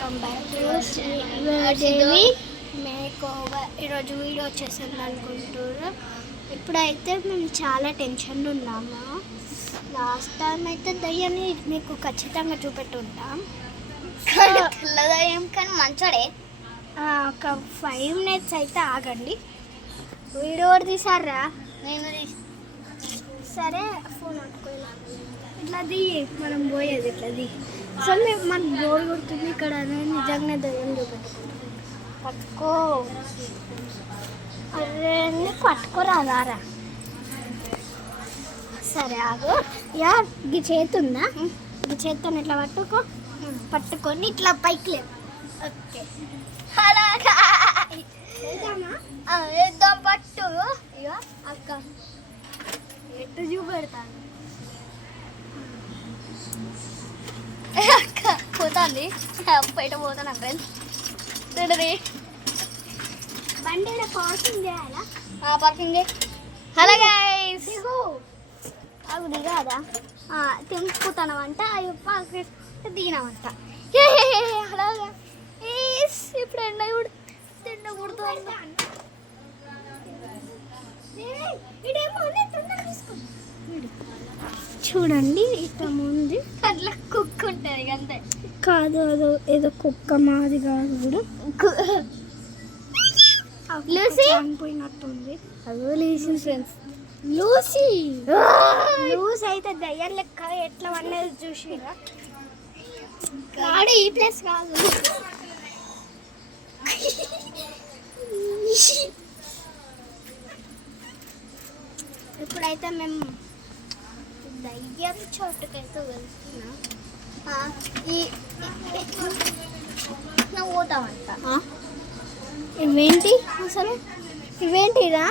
Welcome back to Sridevi make over. ఈరోజు video వచ్చేసింది అనుకుంటున్నారు. ఇప్పుడైతే మేము చాలా టెన్షన్లో ఉన్నాము. లాస్ట్ టైం అయితే దయ్యాన్ని మీకు ఖచ్చితంగా చూపెట్టుంటాం. దయ్యం కానీ మంచోడే. ఒక 5 minutes అయితే ఆగండి. వీడియో తీసారా? నేను సరే ఫోన్ పట్టుకోవాలి. ఇట్లాది మనం పోయేది ఇట్లాది. సో మేము మనకు బోర్ కొడుతుంది ఇక్కడ నిజంగానే దయ్యం చూపెట్టుకుంటాం. పట్టుకో అరే పట్టుకోరాదారా. సరే ఆగు. యా ఈ చేతి ఉందా? ఈ చేతితో ఇట్లా పట్టుకొని ఇట్లా పైకి లేవు. ఓకే అలాగా వేద్దాం పట్టు. ఇక అక్క ఎట్టు చూపెడతాను. అక్క పోతుంది బయట పోతాను ఫ్రెండ్స్. చూడది బండి పార్కింగ్ చేయాలా? పార్కింగ్. హలో గైస్, అవి దిగాదా? తెంపుతానమంట అవి పాకి దిగినామంట. అలాగా ఇప్పుడు ఎండ తిండకూడదు. చూడండి ఇట్లా ముందు అట్లా కుక్ ఉంటుంది అంతే. కాదు అదో ఏదో కుక్క మాది కాదు కూడా లూసీ చనిపోయినట్టుంది. అదో లూసీ ఫ్రెండ్స్. లూసీ లూస్ అయితే దయ్యం లెక్క ఎట్లా వండేది చూసిరా? కాడు ఈ ప్లేస్ కాదు. ఇప్పుడైతే మేము దయ్యం చోటుకైతే వెళ్తున్నాం. పోతామంట. ఇవేంటి అసలు? ఇవేంటిరా?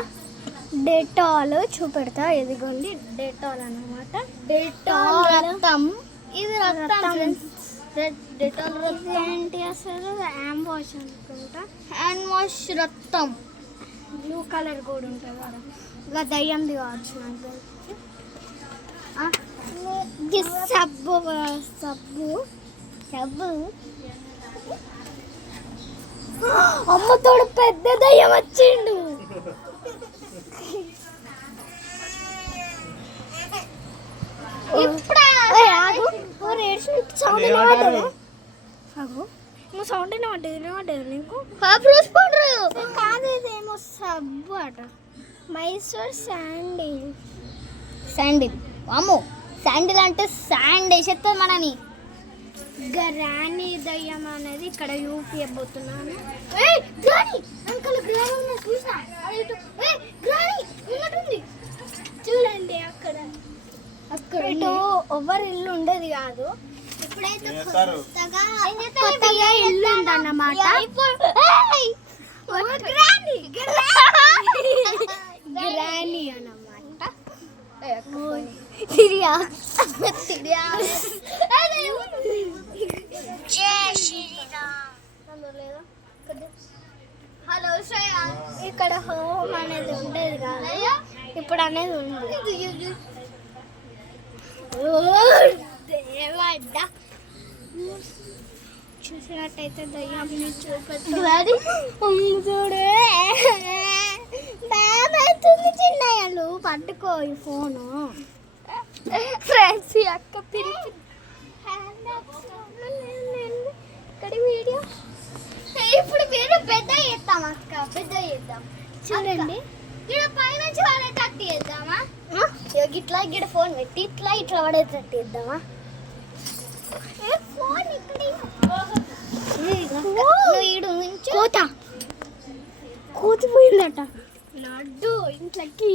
డెటాల్ చూపెడతా. ఎదిగోండి డెటాల్ అన్నమాట. డెటాల్ రక్తం. ఇది రక్తం. డెటాల్ రక్తం ఏంటి అసలు? హ్యాండ్ వాష్ అనుకుంటా. హ్యాండ్ వాష్ రక్తం. బ్లూ కలర్ కూడా ఉంటుంది కదా. ఇలా దయ్యంది కావచ్చు నాకు. సబ్బు సబ్బు సబ్బు. అమ్మతోడు పెద్ద దయ్యం వచ్చిండు. ఇప్పుడు సౌండ్ వినబడ్డది. సౌండ్ వినబడ్డది నీకు? కాదు ఇదేమో సబ్బు అట. మైసూర్ శాండిల్. శాండిల్. అమ్మో, శాండిల్ అంటే శాండ్ వేసేస్తుంది మనని. గ్రాని దయ్యం అనేది ఇక్కడ చూపించబోతున్నాను. చూడండి అక్కడ ఇటు ఎవరి ఇల్లు ఉండేది కాదు. ఇప్పుడైతే కొత్తగా ఇల్లు ఉందన్నమాట. గ్రాని అన్నమాట. హలో శ్రేయ. ఇక్కడ హోమ్ అనేది ఉండేది కాదు, ఇప్పుడు అనేది ఉంది. చూసినట్టయితే దయ్యాన్ని చూపెట్టాలి. చూడు అవుతుంది. చిన్నయ్యలు పట్టుకో ఈ ఫోను. ఫ్రెండ్స్ అక్క పిలిచి ఇక్కడ వీడియో. ఇప్పుడు వేరే పెద్ద చేద్దాం అక్క. పెద్ద చేద్దాం. చూడండి ఇక్కడ పైనుంచి పడేటట్టు చేద్దామా? ఇట్లా గిడ ఫోన్ పెట్టి ఇట్లా ఇట్లా పడేటట్టు చేద్దామా? ఫోన్ ఇక్కడ ఈడు నుంచి కూతిపోయిందట. లడ్డు ఇంట్లోకి